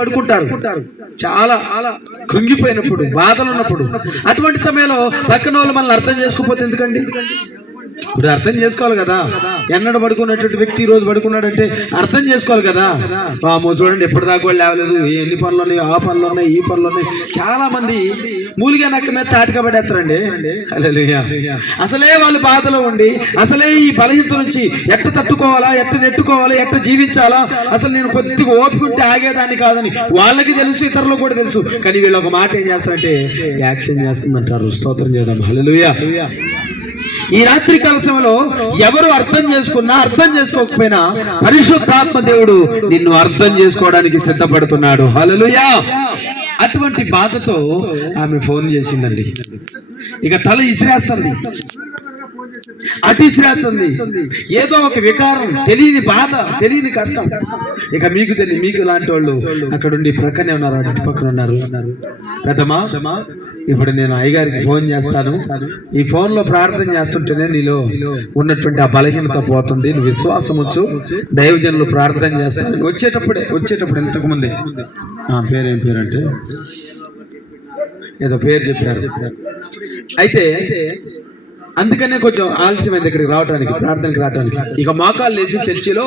పడుకుంటారు. చాలా కృంగిపోయినప్పుడు, బాధలు ఉన్నప్పుడు, అటువంటి సమయంలో పక్కన వాళ్ళు మనల్ని అర్థం చేసుకోకపోతే ఎందుకండి? ఇప్పుడు అర్థం చేసుకోవాలి కదా. ఎన్నడూ పడుకున్నటువంటి వ్యక్తి ఈ రోజు పడుకున్నాడంటే అర్థం చేసుకోవాలి కదా. చూడండి ఎప్పటిదాకా వాళ్ళు లేవలేదు, ఎన్ని పనులు ఉన్నాయి, ఆ పనులు ఉన్నాయి, ఈ పనులు ఉన్నాయి. చాలా మంది మూలిగా నక్క మీద తాటిక పడేస్తారండి. అసలే వాళ్ళు బాధలో ఉండి, అసలే ఈ బలహీనత నుంచి ఎట్ట తట్టుకోవాలా, ఎట్ట నెట్టుకోవాలా, ఎట్ట జీవించాలా, అసలు నేను కొద్దిగా ఓపుకుంటే ఆగేదాన్ని కాదని వాళ్ళకి తెలుసు, ఇతరులకు కూడా తెలుసు. కానీ వీళ్ళు ఒక మాట ఏం చేస్తారంటే యాక్షన్ చేస్తుందంటారు. స్తోత్రం చేద్దాం. హల్లెలూయా. ఈ రాత్రి కాల సమయంలో ఎవరు అర్థం చేసుకున్నా, అర్థం చేసుకోకపోయినా పరిశుద్ధాత్మ దేవుడు నిన్ను అర్థం చేసుకోవడానికి సిద్ధపడుతున్నాడు. హల్లెలూయా. అటువంటి బాధతో ఆమె ఫోన్ చేసిందండి. ఇక తల ఇసిరేస్తుంది, అటు ఇసిరేస్తుంది. ఏదో ఒక వికారం, తెలియని బాధ, తెలియని కష్టం. ఇక మీకు తెలియదు, మీకు లాంటి వాళ్ళు అక్కడుండి ప్రక్కనే ఉన్నారు, అటు పక్కన ఉన్నారు. పెద్దమా, ఇప్పుడు నేను అయ్యగారికి ఫోన్ చేస్తాను, ఈ ఫోన్ లో ప్రార్థన చేస్తుంటేనే నీలో ఉన్నటువంటి ఆ బలహీనత పోతుంది, నువ్వు విశ్వాసం వచ్చు, దైవజనులు ప్రార్థన చేస్తాను. వచ్చేటప్పుడు ఇంతకు ముందే పేరేం పేరంటే ఏదో పేరు చెప్పారు. అయితే అందుకనే కొంచెం ఆలస్యమైన దగ్గరికి రావడానికి, ప్రార్థనకి రావడానికి. ఇక మోకాళ్ళు లేచి చర్చిలో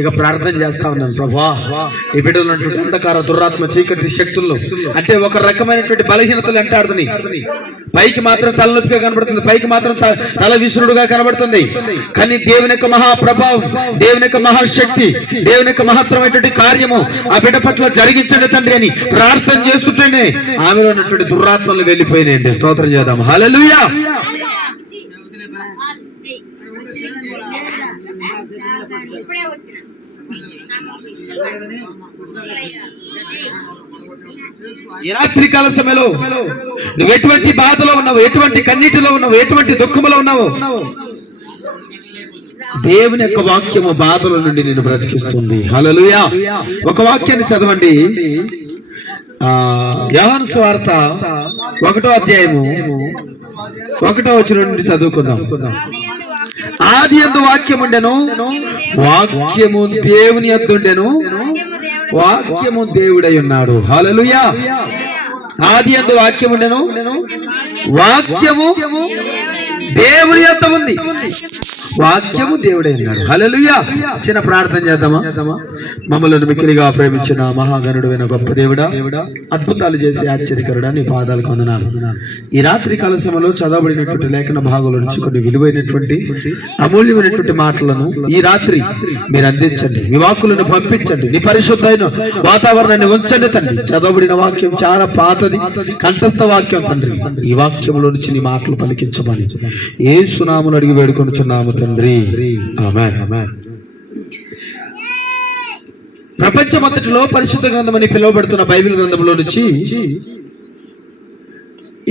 ఇక ప్రార్థన చేస్తా ఉన్నాను. ప్రభా, ఈ బిడ్డలు ఉన్నటువంటి అంధకార, దురాత్మ, చీకటి శక్తుల్లో అంటే ఒక రకమైనటువంటి బలహీనతలు ఎంటాడుతున్నాయి. పైకి మాత్రం తలనొప్పిగా కనబడుతుంది, పైకి మాత్రం తల విసురుడుగా కనబడుతుంది. కానీ దేవుని యొక్క మహాప్రభావం, దేవుని యొక్క మహాశక్తి, దేవుని యొక్క మహత్తరమైనటువంటి కార్యము ఆ బిడ్డ పట్ల జరిగించండి తండ్రి అని ప్రార్థన చేస్తుంటేనే ఆమెలో ఉన్నటువంటి దురాత్మలు వెళ్ళిపోయినాయండి. స్తోత్రం చేద్దాం. హల్లెలూయా. ఈ రాత్రి కాల సమయంలో నువ్వు ఎటువంటి బాధలో ఉన్నావు, ఎటువంటి కన్నీటిలో ఉన్నావు, ఎటువంటి దుఃఖంలో ఉన్నావు, దేవుని యొక్క వాక్యము బాధల నుండి నిన్ను బ్రతికిస్తుంది. హల్లెలూయా. ఒక వాక్యాన్ని చదవండి. యోహాను సువార్త 1వ అధ్యాయము 1వ వచనం నుండి చదువుకుందాం. ఆది యందు వాక్యము ఉండెను, వాక్యము దేవుని యొద్ద ఉండెను, వాక్యము దేవుడై ఉన్నాడు. హల్లెలూయా. ఆది యందు వాక్యము ఉండెను, వాక్యము దేవుని యొద్ద ఉంది, వాక్యము దేవుడై ఉన్నాడు. హల్లెలూయా. చిన్న ప్రార్థన చేద్దామా? మమ్మల్ని మిక్కిలిగా ప్రేమించిన మహాగణుడైన గొప్ప దేవుడా, అద్భుతాలు చేసి ఆశ్చర్యకరుడా, నీ పాదాలకు వందనాలు. ఈ రాత్రి కాల సమయంలో చదవబడినటువంటి లేఖన భాగంలో నుంచి కొన్ని విలువైనటువంటి అమూల్యమైనటువంటి మాటలను ఈ రాత్రి మీరు అందించండి. మీ వాక్కులను పంపించండి, నీ పరిశుద్ధమైన వాతావరణాన్ని ఉంచండి తండ్రి. చదవబడిన వాక్యం చాలా పాతది, కంఠస్థ వాక్యం తండ్రి. ఈ వాక్యంలో నుంచి నీ మాటలు పలికించమని యేసు నామమున అడిగి వేడుకొనుచున్నాము తండ్రి. ఆమేన్. ప్రపంచమంతటిలో పరిశుద్ధ గ్రంథం అని పిలువబడుతున్న బైబిల్ గ్రంథంలో నుంచి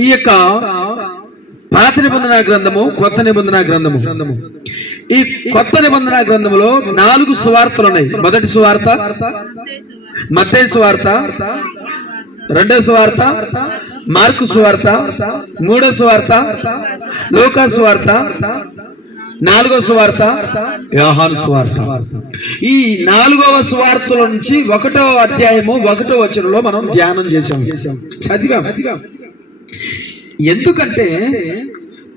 ఈ యొక్క పాత నిబంధన గ్రంథము, కొత్త నిబంధన గ్రంథము. ఈ కొత్త నిబంధన గ్రంథములో 4 సువార్తలు ఉన్నాయి. మొదటి సువార్త మత్తయి సువార్త, 2వ సువార్త మార్కు సువార్త, 3వ సువార్త లూకా సువార్త, 4వ సువార్త యోహాను సువార్త. ఈ 4వ సువార్తల నుంచి 1వ అధ్యాయము 1వ వచనంలో మనం ధ్యానం చేశాం, చదివాం. ఎందుకంటే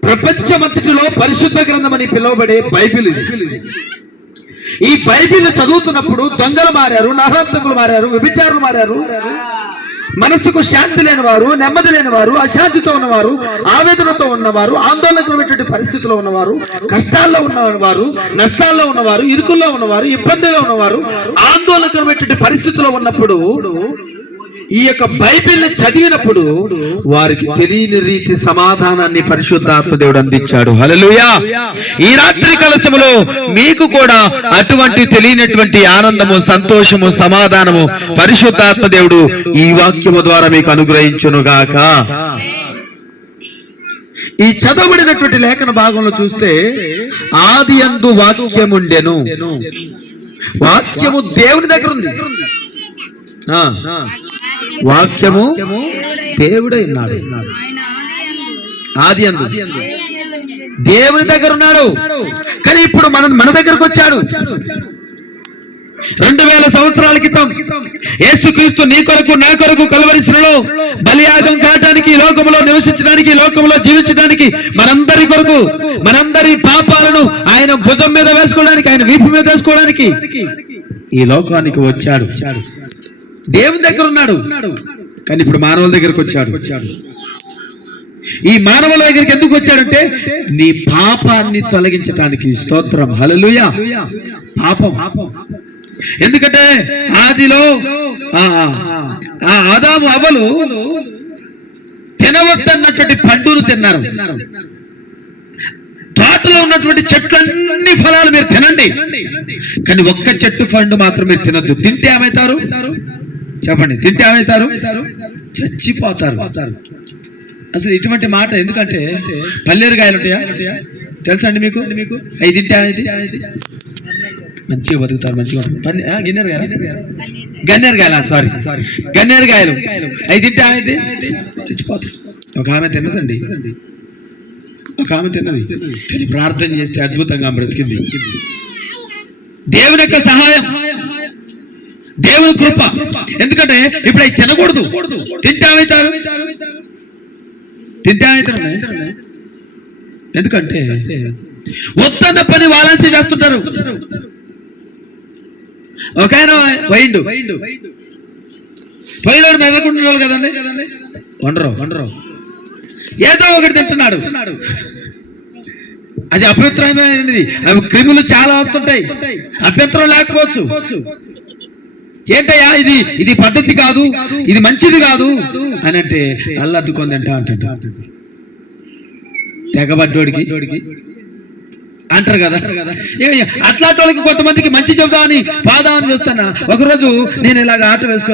ప్రపంచమంతటిలో పరిశుద్ధ గ్రంథం అని పిలువబడే బైబిల్ ఇది. ఈ బైబిల్ చదువుతున్నప్పుడు దొంగలు మారారు, నరహంతకులు మారారు, వ్యభిచారులు మారారు, మనసుకు శాంతి లేని వారు, నెమ్మది లేని వారు, అశాంతితో ఉన్నవారు, ఆవేదనతో ఉన్నవారు, ఆందోళనకరమైనటువంటి పరిస్థితుల్లో ఉన్నవారు, కష్టాల్లో ఉన్నవారు, నష్టాల్లో ఉన్నవారు, ఇరుకుల్లో ఉన్నవారు, ఇబ్బందిలో ఉన్నవారు, ఆందోళనకరమైనటువంటి పరిస్థితుల్లో ఉన్నప్పుడు ఈ యొక్క బైబిల్ చదివినప్పుడు వారికి తెలియని రీతి సమాధానాన్ని పరిశుద్ధాత్మ దేవుడు అందించాడు. హల్లెలూయా. ఈ రాత్రి కలశములో మీకు కూడా అటువంటి తెలియనటువంటి ఆనందము, సంతోషము, సమాధానము పరిశుద్ధాత్మ దేవుడు ఈ వాక్యము ద్వారా మీకు అనుగ్రహించును గాక. ఈ చదవబడినటువంటి లేఖన భాగంలో చూస్తే ఆది యందు వాక్యముండెను, వాక్యము దేవుని దగ్గర ఉంది, వాక్యము దేవుడై ఉన్నాడు. ఆది యందు దేవుని దగ్గర ఉన్నాడు. కానీ ఇప్పుడు మన దగ్గరకు వచ్చాడు. 2000 సంవత్సరాల క్రితం యేసుక్రీస్తు నీ కొరకు నా కొరకు కల్వరి శిలలో బలియాగం కావడానికి, ఈ లోకంలో నివసించడానికి, ఈ లోకంలో జీవించడానికి, మనందరి కొరకు మనందరి పాపాలను ఆయన భుజం మీద వేసుకోవడానికి, ఆయన వీపు మీద వేసుకోవడానికి ఈ లోకానికి వచ్చాడు. దేవుని దగ్గర ఉన్నాడు, కానీ ఇప్పుడు మానవుల దగ్గరకు వచ్చాడు. ఈ మానవుల దగ్గరికి ఎందుకు వచ్చాడంటే నీ పాపాన్ని తొలగించడానికి. స్తోత్రం, హల్లెలూయా. పాపం ఎందుకంటే ఆదిలో ఆదాము అవ్వలు తినవద్దన్నటువంటి పండును తిన్నారు. తోటలో ఉన్నటువంటి చెట్లన్నీ ఫలాలు మీరు తినండి, కానీ ఒక్క చెట్టు పండు మాత్రం మీరు తినద్దు. తింటే ఏమవుతారు చెప్పండి? తింటే ఏమవుతారు? చచ్చిపోతారు. అసలు ఇటువంటి మాట ఎందుకంటే పల్లేరుగాయలు ఉంటాయా తెలుసా అండి మీకు? అవి తింటే ఏమైంది? మంచిగా బతుకుతారు, మంచిగా గన్నేరుగాయలు, సారీ గన్నేరుగాయలు. అవి తింటే ఏమైంది? చచ్చిపోతారు. ఒక ఆమె తిన్నదండి, ఒక ఆమె తిన్నది, కానీ ప్రార్థన చేస్తే అద్భుతంగా బ్రతికింది. దేవుని యొక్క సహాయం, దేవుని కృప. ఎందుకంటే ఇప్పుడు అవి తినకూడదు, తింటే ఏమవుతారు? ఎందుకంటే వద్దన్న పని వాళ్ళని చేస్తుంటారు. ఒక ఆయన పోయినాడు మెదకుంటున్నారు కదండి, వండరు ఏదో ఒకటి తింటున్నాడు. అది అపవిత్రమైనది, అవి క్రిములు చాలా వస్తుంటాయి, అభ్యంతరం లేకపోవచ్చు. ఏంటయ్యా ఇది పద్ధతి కాదు, ఇది మంచిది కాదు అని అంటే అల్లద్దుకొని తింటా అంటాడు. తెగబడ్డోడికి అంటారు కదా. అట్లాంటి వాళ్ళకి కొంతమందికి మంచి చెబుదామని పాదామని చూస్తానా. ఒకరోజు నేను ఇలాగ ఆట వేసుకున్నా.